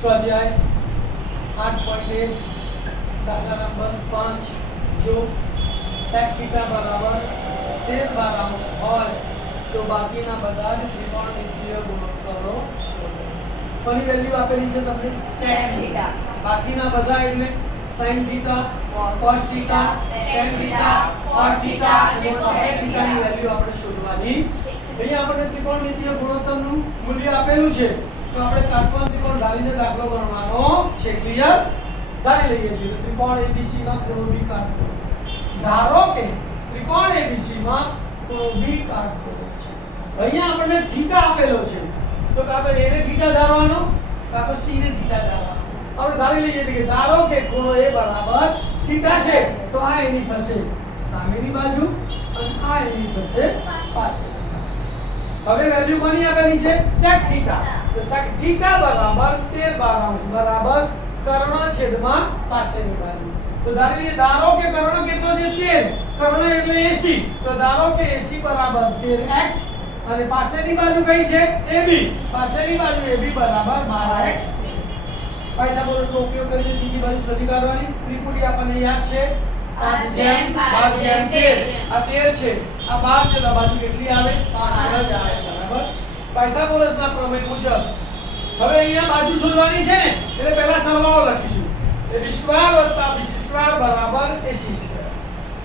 स्वाध्याय 8.1 दाखला नंबर 5 जो sec थीटा बराबर 13/12 હોય તો બાકીના બધા જ ત્રિકોણમિતિય ગુણોત્તરો શોધો. કોની વેલ્યુ આપેલી છે તમને? sec theta. બાકીના બધા એટલે sin theta, cos theta, tan theta, cot theta અને cosec થીટાની વેલ્યુ આપણે શોધવાની. અહીંયા આપણે ત્રિકોણમિતિય ગુણોત્તરનું મૂલ્ય આપેલું છે તો આપણે કાટકોણ ત્રિકોણ ધારીને દાખલો ગણવાનો છે. ક્લિયર? ધારી લઈએ છીએ ત્રિકોણ ABC માં ખૂણો B કાટકોણ. ધારો કે ત્રિકોણ ABC માં ખૂણો B કાટકોણ છે. અહીંયા આપણને થીટા આપેલો છે તો કાં તો A ને થીટા ધારવાનો કાં તો C ને થીટા ધારવાનો. આપણે ધારી લઈએ છીએ કે ધારો કે ખૂણો A બરાબર થીટા છે તો આ એની થશે સામેની બાજુ અને આ એની થશે પાછળની. હવે વેલ્યુ કોની આપેલી છે? sec theta. તો sec થીટા બરાબર 13/12 બરાબર કર્ણ છેદમાં પાછળની બાજુ. તો ધારો કે કર્ણ કેટલો છે? 13. કર્ણ એટલે 80. તો ધારો કે 80 બરાબર 13x અને પાછળની બાજુ કઈ છે? AB. પાછળની બાજુ AB બરાબર 12x છે. પાયથાગોરસનો ઉપયોગ કરીને ત્રીજી બાજુ શોધી કાઢવાની. ત્રિપુટી આપણને યાદ છે 5/12 આ 13 છે આ 12 છે તો બાજુ કેટલી આવે? 5 જ આવે. બરાબર. પાયથાગોરસના પ્રમેય મુજબ હવે અહીંયા બાજુ શોધવાની છે ને એટલે પહેલા સરવાળો લખીશું. ab² + bc² બરાબર ac².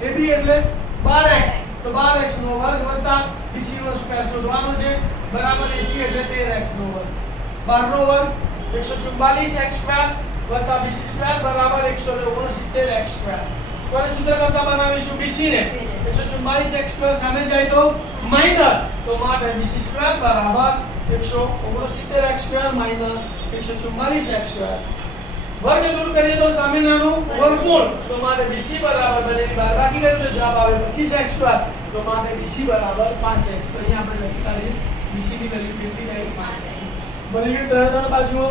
ab એટલે 12x તો 12x નો વર્ગ વત્તા bc નો સ્ક્વેર શોધવાનો છે બરાબર ac એટલે 13x નો વર્ગ. 12 નો વર્ગ 144x² વત્તા bc² બરાબર 169x². કોને સૂત્ર કરતા બનાવીશું? bc ને. 144x² સામે જાય તો માઈનસ તો માટે bc² બરાબર 169x² માઈનસ 144x². વર્ગ દૂર કરીએ તો સામેનાનું વર્ગમૂળ તો માટે bc બરાબર બનેની બાદબાકી કરીએ તો જવાબ આવે 25x² તો માટે bc બરાબર 5x. તો અહીંયા આપણે લખી કાઢીએ bc ની વેલ્યુ કેટલી આવી? 5x. બની ગયું ત્રણ બાજુઓ.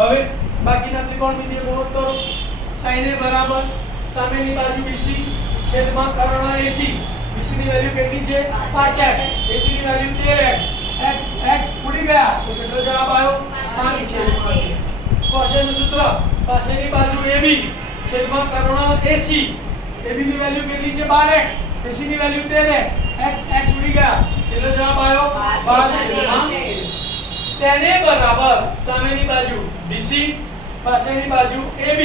હવે બાકીના ત્રિકોણમિતિય ગુણોત્તરો sin A બરાબર સામેની બાજુ BC છેદમાં કર્ણ AC. BC ની વેલ્યુ કેટલી છે? 5x. AC ની વેલ્યુ 13x. x ઉડી ગયા તો કેટલો જવાબ આવ્યો? 5 છે. કોસેનું સૂત્ર પાછળની બાજુ AB છેદમાં કર્ણ AC. AB ની વેલ્યુ કેટલી છે? 12x. AC ની વેલ્યુ 13x. x ઉડી ગયા કેટલો જવાબ આવ્યો? 12 છે. tan A બરાબર સામેની બાજુ BC પાછળની બાજુ AB.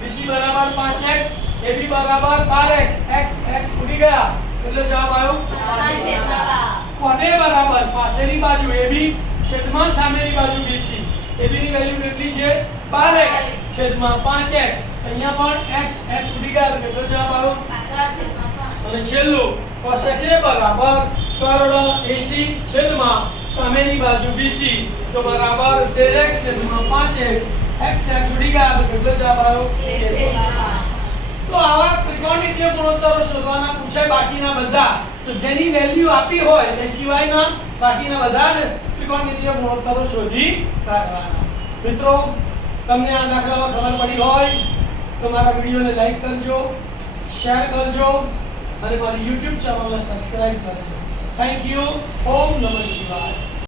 BC બરાબર 5x AB બરાબર 12x. x ઉડી ગયા કેટલો જવાબ આવ્યો? 5. કોને બરાબર પાછળની બાજુ AB છેદમાં સામેની બાજુ BC. AB ની વેલ્યુ કેટલી છે? 12x છેદમાં 5x. અહીંયા પણ x ઉડી ગયા તો કેટલો જવાબ આવ્યો? 5. અને છેલ્લું cosec A બરાબર કર્ણ AC છેદમાં સામેની બાજુ BC તો બરાબર 13x છેદમાં 5x. x ઉડી ગયા તો કેટલો જવાબ આવ્યો? 13. તો આવા ત્રિકોણમિતિય ગુણોત્તરો શોધવાના પૂછાય બાકીના બધા તો જેની વેલ્યુ આપી હોય એ સિવાયના બાકીના બધા જ ત્રિકોણમિતિય ગુણોત્તરો શોધી કાઢવાના. મિત્રો તમને આ દાખલામાં ખબર પડી હોય તો મારા વિડિયોને લાઈક કરજો, શેર કરજો અને મારી YouTube ચેનલને સબસ્ક્રાઇબ કરજો. Thank you. ઓમ નમઃ શિવાય.